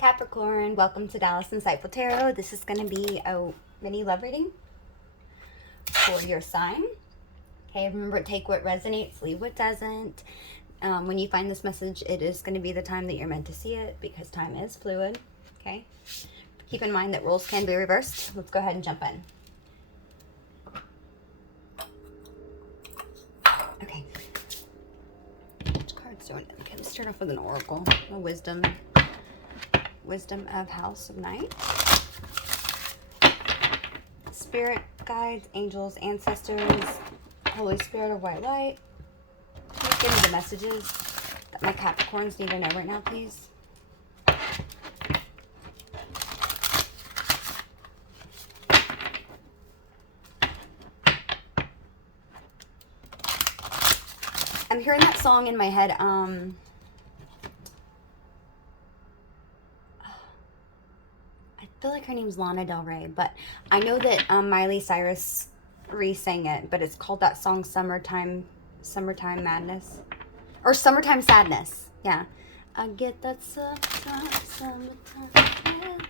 Capricorn, welcome to Dallas Insightful Tarot. This is going to be a mini love reading for your sign. Okay, remember, take what resonates, leave what doesn't. When you find this message, it is going to be the time that you're meant to see it because time is fluid. Okay, keep in mind that roles can be reversed. Let's go ahead and jump in. Okay, which card's doing it? Okay, let's start off with an oracle, a wisdom of House of Night. Spirit, guides, angels, ancestors, Holy Spirit of white light. Please give me the messages that my Capricorns need to know right now, please. I'm hearing that song in my head. I feel like her name's Lana Del Rey, but I know that Miley Cyrus re-sang it, but it's called that song Summertime Madness, or Summertime Sadness. Yeah, I get that summertime madness,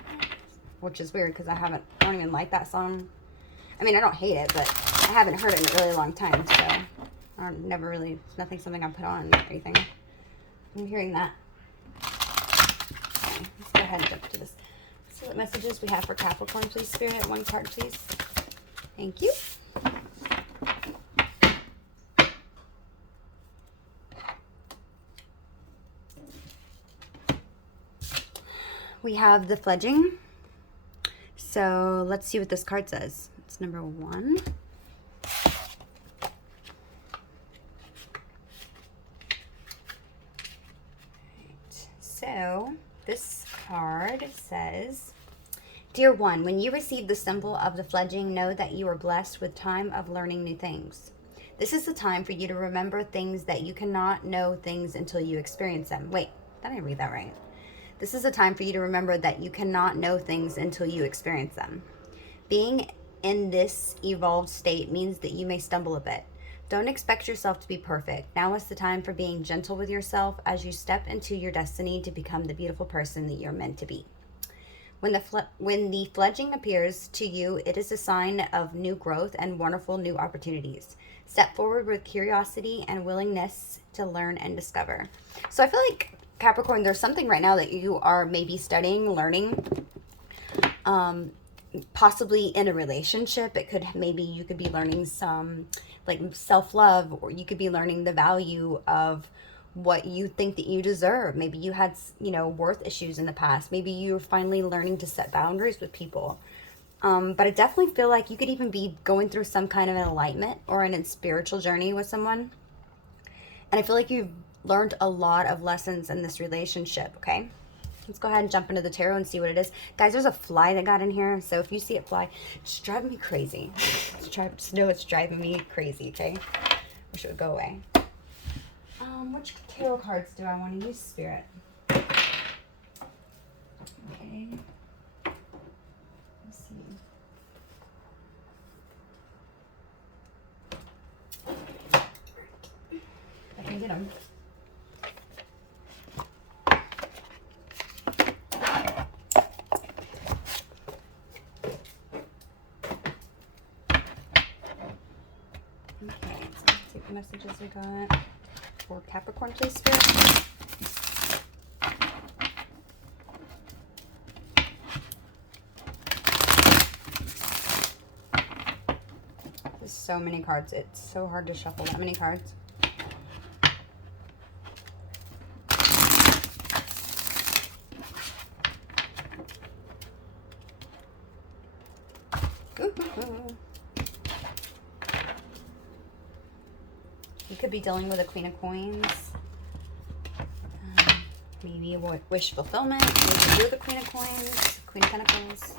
which is weird because I don't even like that song. I mean, I don't hate it, but I haven't heard it in a really long time, so it's nothing something I put on or anything. I'm hearing that. Okay, let's go ahead and jump to this. See what messages we have for Capricorn, please, Spirit. One card, please. Thank you. We have the fledging. So let's see what this card says. It's number 1. So this card says, Dear One, when you receive the symbol of the fledging, know that you are blessed with time of learning new things. This is the time for you to remember things that you cannot know things until you experience them. Wait, did I read that right? This is a time for you to remember that you cannot know things until you experience them. Being in this evolved state means that you may stumble a bit. Don't expect yourself to be perfect. Now is the time for being gentle with yourself as you step into your destiny to become the beautiful person that you're meant to be. When the fledging appears to you, it is a sign of new growth and wonderful new opportunities. Step forward with curiosity and willingness to learn and discover. So I feel like, Capricorn, there's something right now that you are maybe studying, learning, possibly in a relationship. You could be learning some like self-love, or you could be learning the value of what you think that you deserve. Maybe you had, worth issues in the past. Maybe you're finally learning to set boundaries with people. But I definitely feel like you could even be going through some kind of an enlightenment or a spiritual journey with someone. And I feel like you've learned a lot of lessons in this relationship, okay? Let's go ahead and jump into the tarot and see what it is. Guys, there's a fly that got in here, so if you see it fly, it's driving me crazy. Just know it's driving me crazy, okay? Wish it would go away. Which tarot cards do I want to use, Spirit? Okay. Let's see. I can get them. Okay, so let's see what messages we got for Capricorn, please, Spirit. There's so many cards. It's so hard to shuffle that many cards. You could be dealing with a Queen of Coins. Maybe a wish fulfillment. Maybe you're the Queen of Coins, Queen of Pentacles.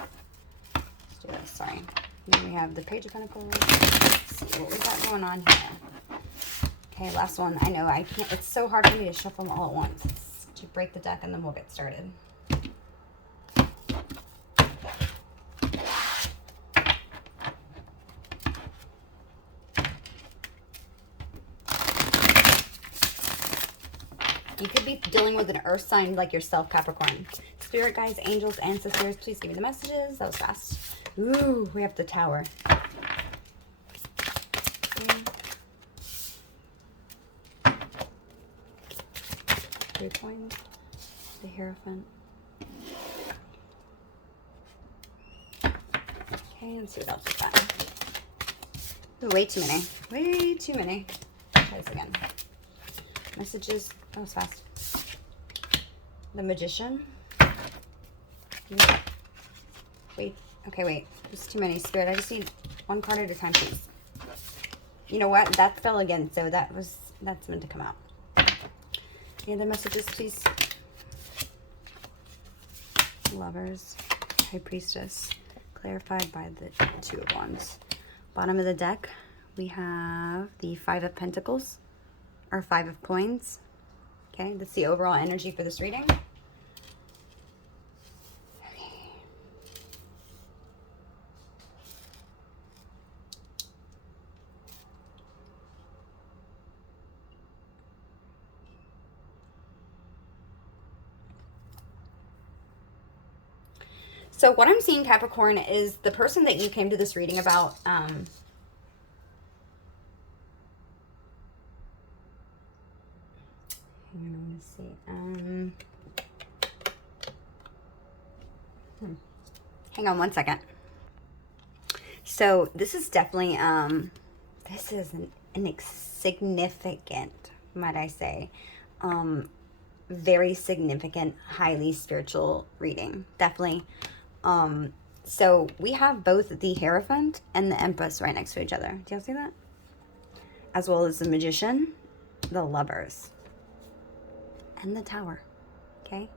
Let's do this, sorry. Then we have the Page of Pentacles. Let's see what we got going on here. Okay, last one. I know I can't, it's so hard for me to shuffle them all at once. Let's break the deck and then we'll get started. You could be dealing with an earth sign like yourself, Capricorn. Spirit guides, angels, ancestors, please give me the messages. That was fast. Ooh, we have the Tower. Okay. 3 coins. The Hierophant. Okay, let's see what else we got. Ooh, way too many. Way too many. Try this again. Messages. That was fast. The Magician. Wait. Okay, wait. There's too many. Spirit, I just need one card at a time, please. You know what? That fell again, so that's meant to come out. Any other messages, please? Lovers. High Priestess. Clarified by the 2 of Wands. Bottom of the deck, we have the 5 of Pentacles, or 5 of Coins. Okay, that's the overall energy for this reading. Okay. So what I'm seeing, Capricorn, is the person that you came to this reading about, hang on one second. So this is definitely, this is an insignificant, might I say, very significant, highly spiritual reading. Definitely. So we have both the Hierophant and the Empress right next to each other. Do y'all see that? As well as the Magician, the Lovers, and the Tower. Okay?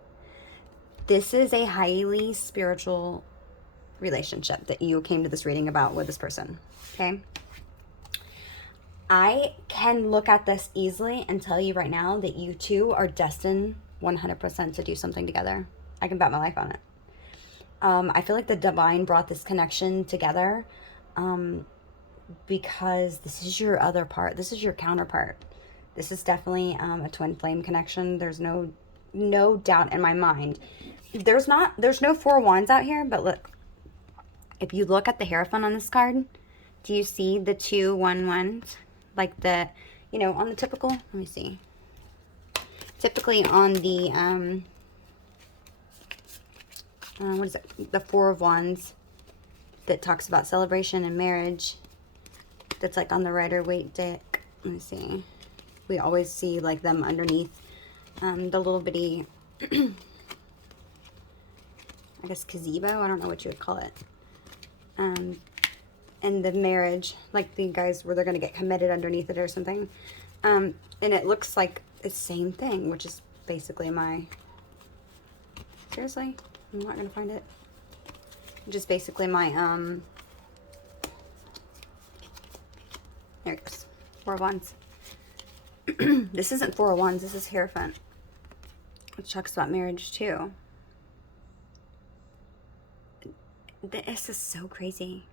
This is a highly spiritual relationship that you came to this reading about with this person. Okay? I can look at this easily and tell you right now that you two are destined 100% to do something together. I can bet my life on it. I feel like the divine brought this connection together because this is your other part. This is your counterpart. This is definitely a twin flame connection. There's no doubt in my mind. There's no 4 wands out here, but look, if you look at the Hierophant on this card, do you see the 2 1-1s? Like the, you know, on the typical, let me see. Typically on the, what is it? The 4 of Wands that talks about celebration and marriage. That's like on the Rider-Waite deck. Let me see. We always see like them underneath the little bitty, I guess gazebo. I don't know what you would call it. And the marriage, like the guys where they're going to get committed underneath it or something. And it looks like the same thing, which is basically my, seriously? I'm not going to find it. Just basically my, there it goes. 4 of Wands. This isn't 4 of Wands. This is Hierophant, which talks about marriage too. This is so crazy.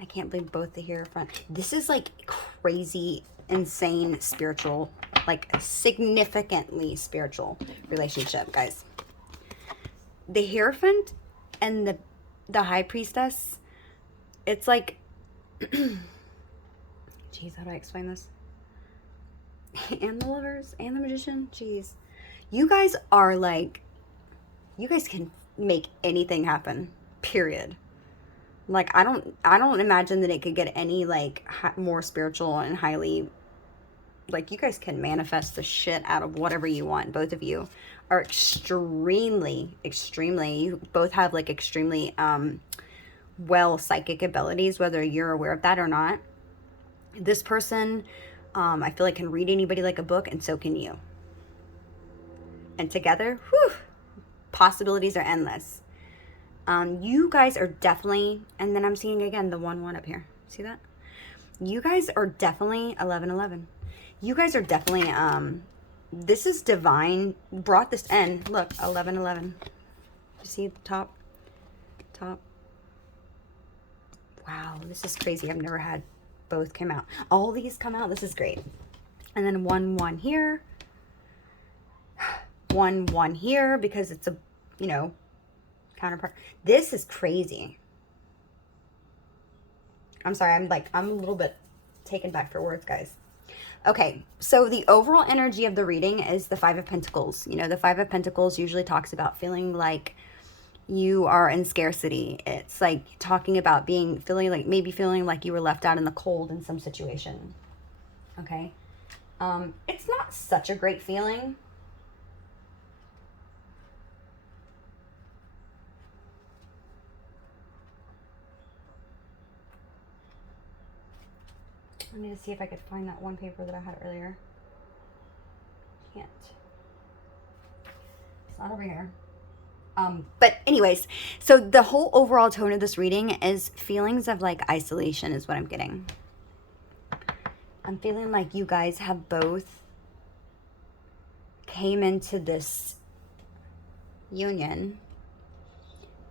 I can't believe both the Hierophant. This is like crazy, insane, spiritual, like significantly spiritual relationship, guys. The Hierophant and the High Priestess, it's like, jeez, how do I explain this? And the Lovers and the Magician, jeez. You guys are like, you guys can make anything happen, period. Like, I don't imagine that it could get any, like, more spiritual and highly, like, you guys can manifest the shit out of whatever you want. Both of you are extremely, you both have, like, extremely, well psychic abilities, whether you're aware of that or not. This person, I feel like can read anybody like a book, and so can you. And together, whew, possibilities are endless. You guys are definitely, and then I'm seeing again the 1-1 up here. See that? You guys are definitely 11-11. You guys are definitely, this is divine, brought this in. Look, 11-11. You see the top? Wow, this is crazy. I've never had both come out. All these come out. This is great. And then 1-1 here. 1-1 here because it's a, you know, counterpart. This is crazy. I'm sorry, I'm a little bit taken back for words, guys. Okay, so the overall energy of the reading is the Five of Pentacles. You know, the Five of Pentacles usually talks about feeling like you are in scarcity. It's like talking about feeling like you were left out in the cold in some situation. Okay. It's not such a great feeling. I need to see if I could find that one paper that I had earlier. Can't. It's not over here. But anyways, so the whole overall tone of this reading is feelings of like isolation is what I'm getting. I'm feeling like you guys have both came into this union,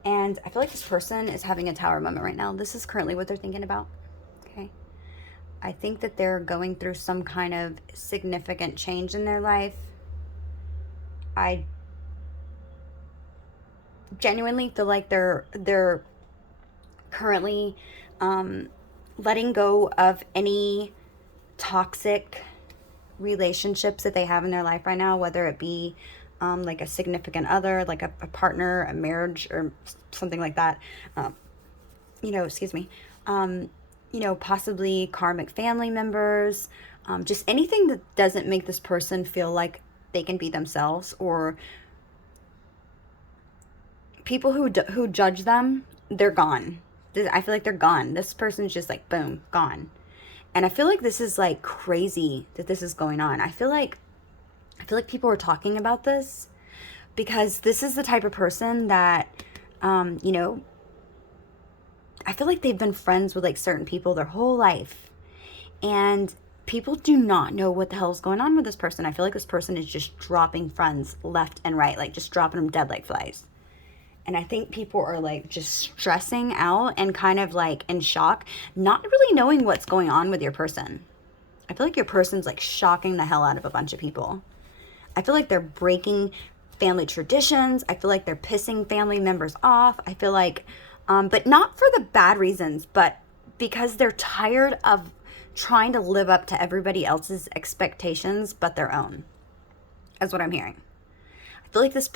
and I feel like this person is having a tower moment right now. This is currently what they're thinking about. Okay. I think that they're going through some kind of significant change in their life. I genuinely feel like they're currently letting go of any toxic relationships that they have in their life right now, whether it be like a significant other, like a partner, a marriage, or something like that. Excuse me. Possibly karmic family members, just anything that doesn't make this person feel like they can be themselves, or people who judge them, they're gone. I feel like they're gone. This person's just like, boom, gone. And I feel like this is like crazy that this is going on. I feel like people are talking about this because this is the type of person that, I feel like they've been friends with like certain people their whole life. And people do not know what the hell is going on with this person. I feel like this person is just dropping friends left and right, like just dropping them dead like flies. And I think people are like just stressing out and kind of like in shock, not really knowing what's going on with your person. I feel like your person's like shocking the hell out of a bunch of people. I feel like they're breaking family traditions. I feel like they're pissing family members off. I feel like, but not for the bad reasons, but because they're tired of trying to live up to everybody else's expectations but their own. That's what I'm hearing. I feel like this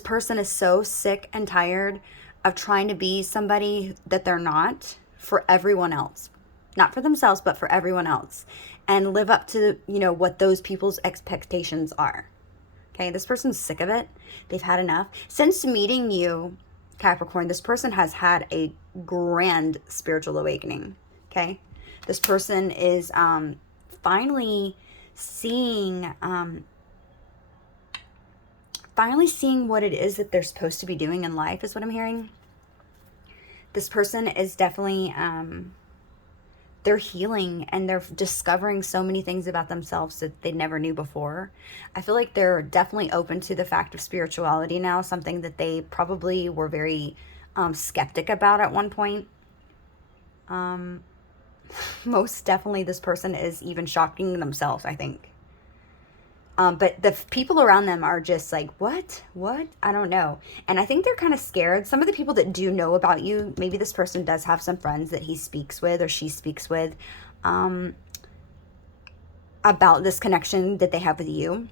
person is so sick and tired of trying to be somebody that they're not for everyone else. Not for themselves, but for everyone else. And live up to, what those people's expectations are. Okay, this person's sick of it. They've had enough. Since meeting you, Capricorn, this person has had a grand spiritual awakening. Okay? This person is finally seeing what it is that they're supposed to be doing in life is what I'm hearing. This person is definitely, they're healing and they're discovering so many things about themselves that they never knew before. I feel like they're definitely open to the fact of spirituality now, something that they probably were very skeptic about at one point. Most definitely this person is even shocking themselves, I think. But the people around them are just like, what? I don't know. And I think they're kind of scared. Some of the people that do know about you, maybe this person does have some friends that he speaks with or she speaks with about this connection that they have with you.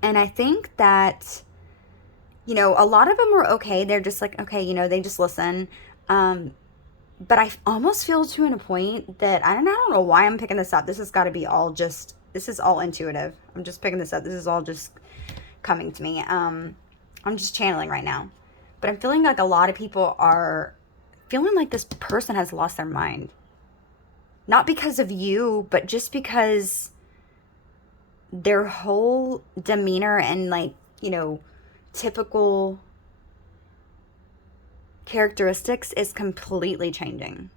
And I think that, a lot of them are okay. They're just like, okay, they just listen. But I almost feel to a point that, I don't know why I'm picking this up. This has got to be this is all intuitive. I'm just picking this up. This is all just coming to me. I'm just channeling right now. But I'm feeling like a lot of people are feeling like this person has lost their mind. Not because of you, but just because their whole demeanor and typical characteristics is completely changing.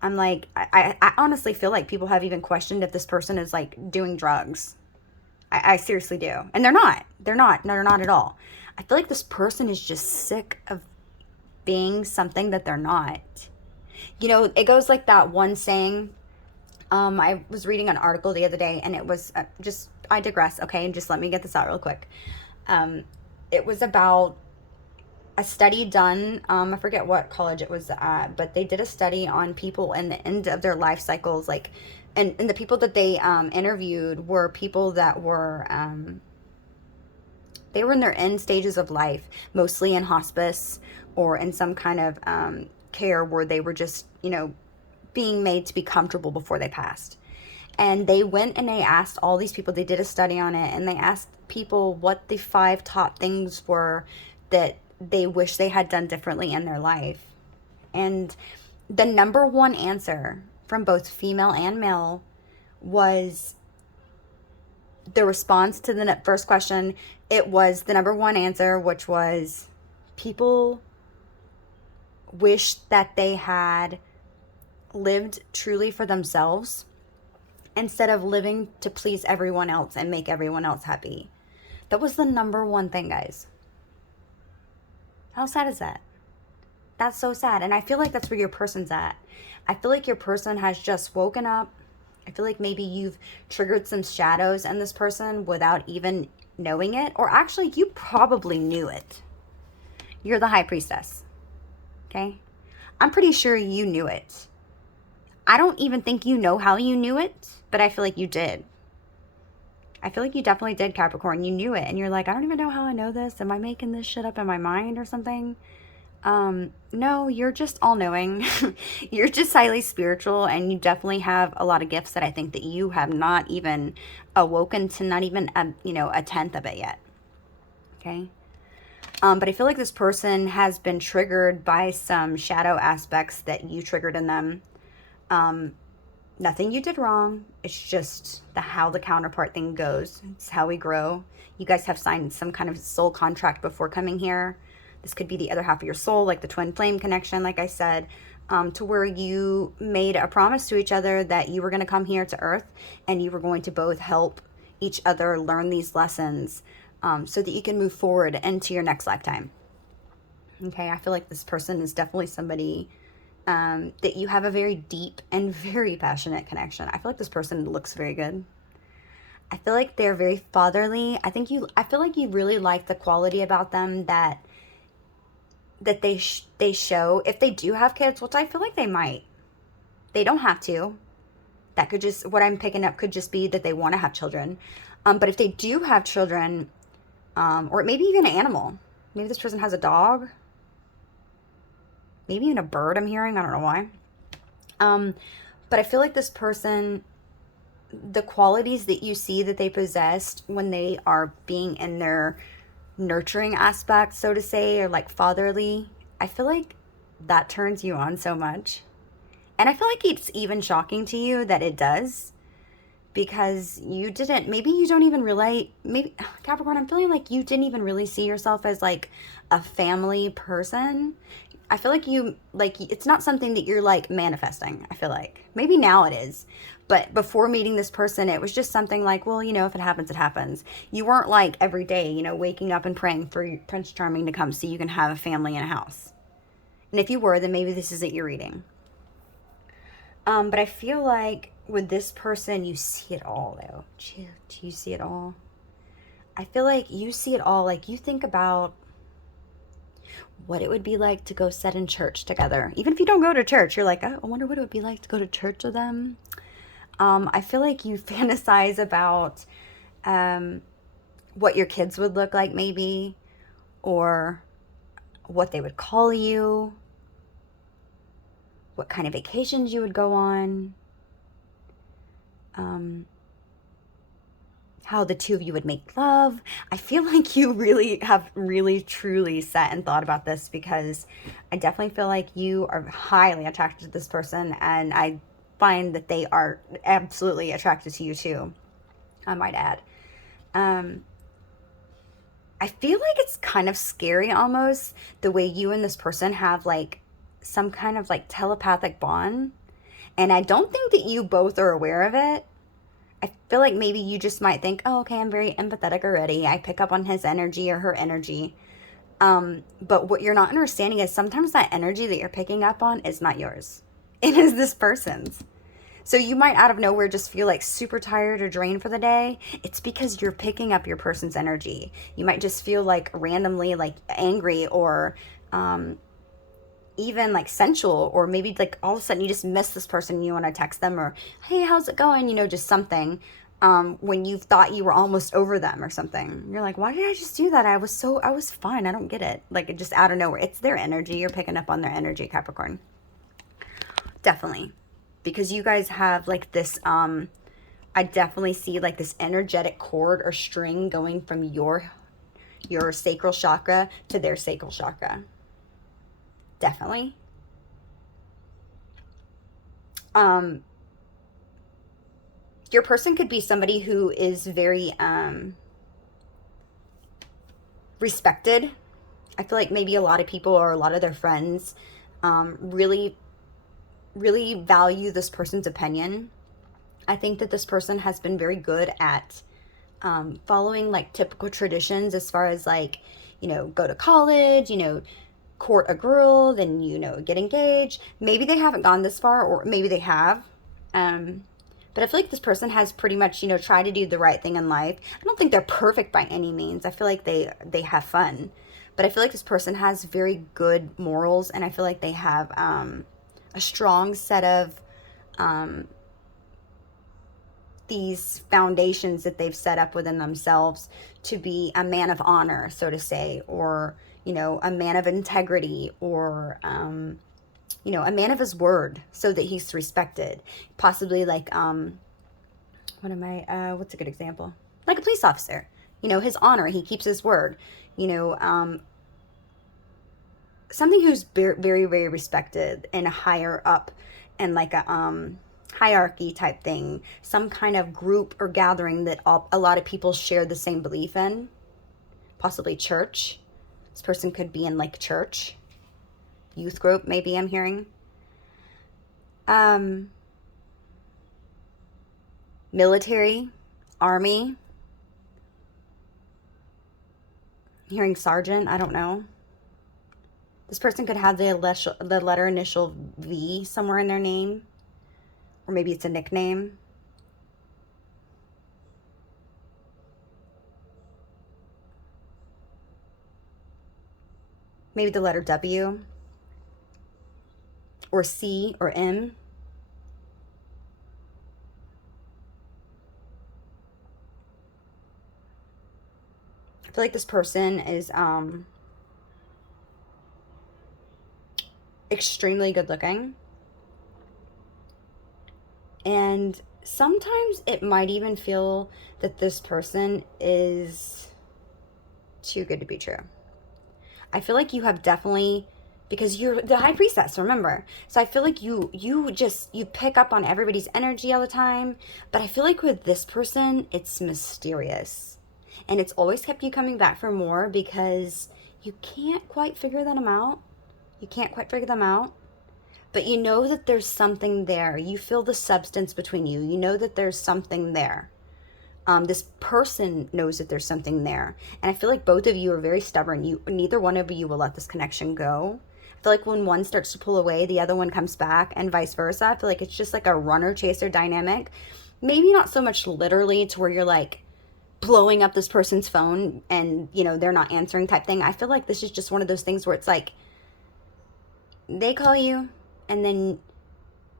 I'm like, I honestly feel like people have even questioned if this person is like doing drugs. I seriously do. And they're not. They're not at all. I feel like this person is just sick of being something that they're not. It goes like that one saying. I was reading an article the other day and it was I digress. Okay. Just let me get this out real quick. it was about a study done. I forget what college it was at, but they did a study on people in the end of their life cycles, like, and the people that they interviewed were people that were they were in their end stages of life, mostly in hospice or in some kind of care where they were just, being made to be comfortable before they passed. And they went and they asked all these people, they did a study on it, and they asked people what the 5 top things were that they wish they had done differently in their life. And the number one answer from both female and male was the response to the first question. It was the number one answer, which was people wish that they had lived truly for themselves instead of living to please everyone else and make everyone else happy. That was the number one thing, guys. How sad is that? That's so sad. And I feel like that's where your person's at. I feel like your person has just woken up. I feel like maybe you've triggered some shadows in this person without even knowing it. Or actually, you probably knew it. You're the high priestess. Okay? I'm pretty sure you knew it. I don't even think you know how you knew it, but I feel like you did. I feel like you definitely did, Capricorn. You knew it, and you're like, I don't even know how I know this. Am I making this shit up in my mind or something? No, you're just all-knowing. You're just highly spiritual, and you definitely have a lot of gifts that I think that you have not even awoken to, not even, a tenth of it yet. Okay? But I feel like this person has been triggered by some shadow aspects that you triggered in them. Nothing you did wrong. It's just how the counterpart thing goes. It's how we grow. You guys have signed some kind of soul contract before coming here. This could be the other half of your soul, like the twin flame connection, like I said, to where you made a promise to each other that you were going to come here to Earth and you were going to both help each other learn these lessons so that you can move forward into your next lifetime. Okay, I feel like this person is definitely somebody that you have a very deep and very passionate connection. I feel like this person looks very good. I feel like they're very fatherly. I feel like you really like the quality about them that they show if they do have kids, which I feel like they might. They don't have to. That could just, what I'm picking up could just be that they want to have children. But if they do have children, or maybe even an animal, maybe this person has a dog, maybe even a bird I'm hearing, I don't know why. But I feel like this person, the qualities that you see that they possessed when they are being in their nurturing aspect, so to say, or like fatherly, I feel like that turns you on so much. And I feel like it's even shocking to you that it does, because maybe you don't even relate, maybe, Capricorn, I'm feeling like you didn't even really see yourself as like a family person. I feel like it's not something that you're like manifesting. I feel like maybe now it is, but before meeting this person, it was just something like, well, if it happens, it happens. You weren't like every day, waking up and praying for Prince Charming to come so you can have a family and a house. And if you were, then maybe this isn't your reading. But I feel like with this person, you see it all though. Do you see it all? I feel like you see it all. Like you think about what it would be like to go sit in church together. Even if you don't go to church, you're like, oh, I wonder what it would be like to go to church with them. I feel like you fantasize about what your kids would look like maybe, or what they would call you, what kind of vacations you would go on, how the two of you would make love. I feel like you really have really truly sat and thought about this, because I definitely feel like you are highly attracted to this person, and I find that they are absolutely attracted to you too, I might add. I feel like it's kind of scary almost, the way you and this person have like some kind of like telepathic bond, and I don't think that you both are aware of it. I feel like maybe you just might think, oh, okay, I'm very empathetic already. I pick up on his energy or her energy. But what you're not understanding is sometimes that energy that you're picking up on is not yours. It is this person's. So you might out of nowhere just feel like super tired or drained for the day. It's because you're picking up your person's energy. You might just feel like randomly like angry or even like sensual, or maybe like all of a sudden you just miss this person and you want to text them, or hey, how's it going? You know, just something. When you thought you were almost over them or something. You're like, why did I just do that? I was fine. I don't get it. Like, it just out of nowhere. It's their energy. You're picking up on their energy, Capricorn. Definitely. Because you guys have like this, I definitely see like this energetic cord or string going from your sacral chakra to their sacral chakra. Definitely. Your person could be somebody who is very respected. I feel like maybe a lot of people or a lot of their friends really, really value this person's opinion. I think that this person has been very good at following like typical traditions as far as like, you know, go to college, you know, court a girl, then, you know, get engaged. Maybe they haven't gone this far, or maybe they have. But I feel like this person has pretty much, you know, tried to do the right thing in life. I don't think they're perfect by any means. I feel like they have fun. But I feel like this person has very good morals, and I feel like they have a strong set of these foundations that they've set up within themselves to be a man of honor, so to say, or, you know, a man of integrity, or, you know, a man of his word, so that he's respected. Possibly like, what's a good example? Like a police officer, you know, his honor, he keeps his word, you know, something who's very, very respected and a higher up, and like a, hierarchy type thing, some kind of group or gathering that a lot of people share the same belief in, possibly church. This person could be in like church, youth group, maybe I'm hearing. Military, army. I'm hearing sergeant, I don't know. This person could have the letter initial V somewhere in their name, or maybe it's a nickname. Maybe the letter W, or C, or M. I feel like this person is extremely good looking. And sometimes it might even feel that this person is too good to be true. I feel like you have definitely, because you're the high priestess, remember. So I feel like you pick up on everybody's energy all the time. But I feel like with this person, it's mysterious. And it's always kept you coming back for more, because you can't quite figure them out. You can't quite figure them out. But you know that there's something there. You feel the substance between you. You know that there's something there. This person knows that there's something there. And I feel like both of you are very stubborn. Neither one of you will let this connection go. I feel like when one starts to pull away, the other one comes back, and vice versa. I feel like it's just like a runner-chaser dynamic. Maybe not so much literally to where you're like blowing up this person's phone and, you know, they're not answering type thing. I feel like this is just one of those things where it's like they call you, and then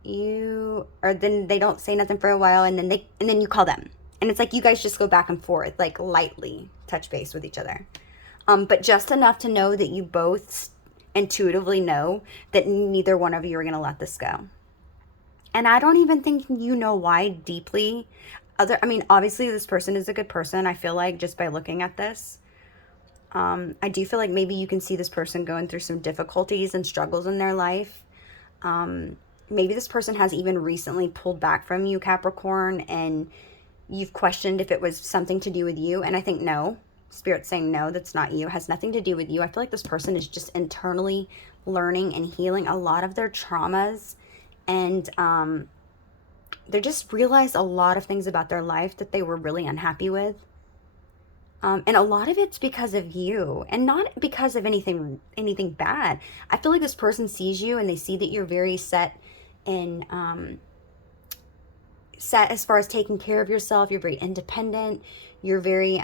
then they don't say nothing for a while, and then you call them, and it's like you guys just go back and forth, like lightly touch base with each other, but just enough to know that you both intuitively know that neither one of you are going to let this go. And I don't even think you know why deeply. I mean, obviously this person is a good person, I feel like, just by looking at this. I do feel like maybe you can see this person going through some difficulties and struggles in their life. Maybe this person has even recently pulled back from you, Capricorn, and you've questioned if it was something to do with you. And I think no. Spirit's saying no, that's not you. It has nothing to do with you. I feel like this person is just internally learning and healing a lot of their traumas. And they just realized a lot of things about their life that they were really unhappy with. And a lot of it's because of you, and not because of anything bad. I feel like this person sees you, and they see that you're very set in set as far as taking care of yourself. You're very independent. You're very,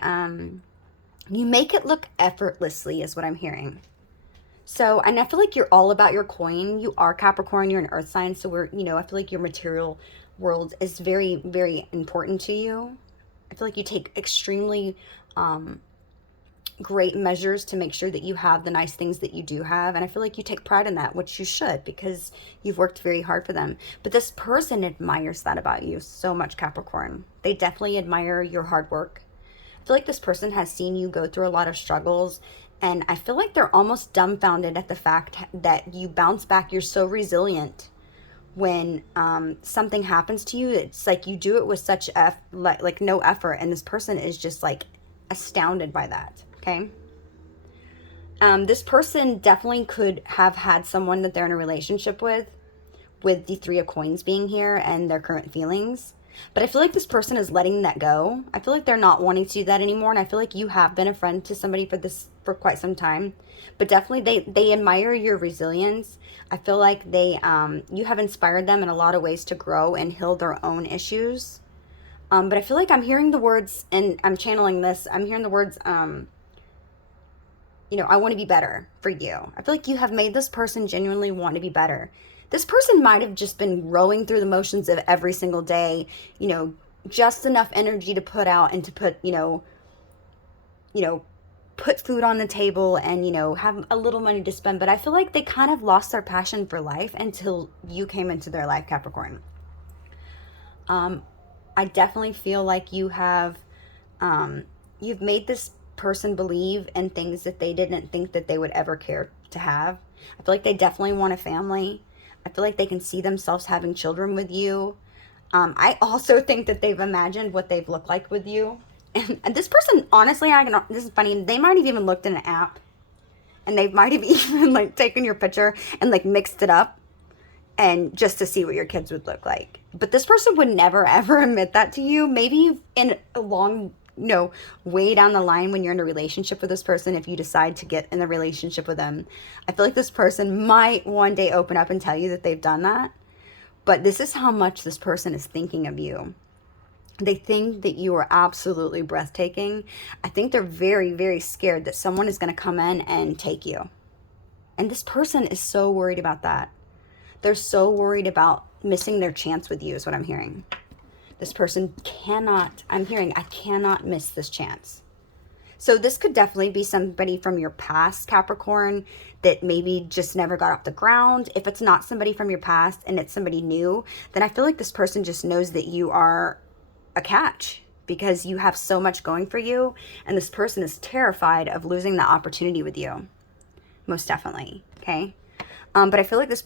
you make it look effortlessly is what I'm hearing. So, and I feel like you're all about your coin. You are Capricorn, you're an earth sign. So we're, I feel like your material world is very, very important to you. I feel like you take extremely great measures to make sure that you have the nice things that you do have. And I feel like you take pride in that, which you should, because you've worked very hard for them. But this person admires that about you so much, Capricorn. They definitely admire your hard work. I feel like this person has seen you go through a lot of struggles, and I feel like they're almost dumbfounded at the fact that you bounce back. You're so resilient. When something happens to you, it's like you do it with such like no effort, and this person is just like astounded by that. Okay. This person definitely could have had someone that they're in a relationship with the Three of Coins being here and their current feelings. But I feel like this person is letting that go. I feel like they're not wanting to do that anymore. And I feel like you have been a friend to somebody for quite some time. But definitely they admire your resilience. I feel like you have inspired them in a lot of ways to grow and heal their own issues. But I feel like I'm hearing the words, and I'm channeling this. I'm hearing the words, I want to be better for you. I feel like you have made this person genuinely want to be better. This person might have just been rowing through the motions of every single day, just enough energy to put out and to put, put food on the table and, have a little money to spend. But I feel like they kind of lost their passion for life until you came into their life, Capricorn. I definitely feel like you have, you've made this person believe in things that they didn't think that they would ever care to have. I feel like they definitely want a family. I feel like they can see themselves having children with you. I also think that they've imagined what they've looked like with you. And this person, honestly, this is funny, they might have even looked in an app, and they might have even like taken your picture and like mixed it up and just to see what your kids would look like. But this person would never ever admit that to you. Maybe in a long, way down the line when you're in a relationship with this person, if you decide to get in a relationship with them, I feel like this person might one day open up and tell you that they've done that. But this is how much this person is thinking of you. They think that you are absolutely breathtaking. I think they're very, very scared that someone is going to come in and take you. And this person is so worried about that. They're so worried about missing their chance with you is what I'm hearing. This person I cannot miss this chance. So this could definitely be somebody from your past, Capricorn, that maybe just never got off the ground. If it's not somebody from your past and it's somebody new, then I feel like this person just knows that you are a catch because you have so much going for you. And this person is terrified of losing the opportunity with you. Most definitely. Okay. But I feel like this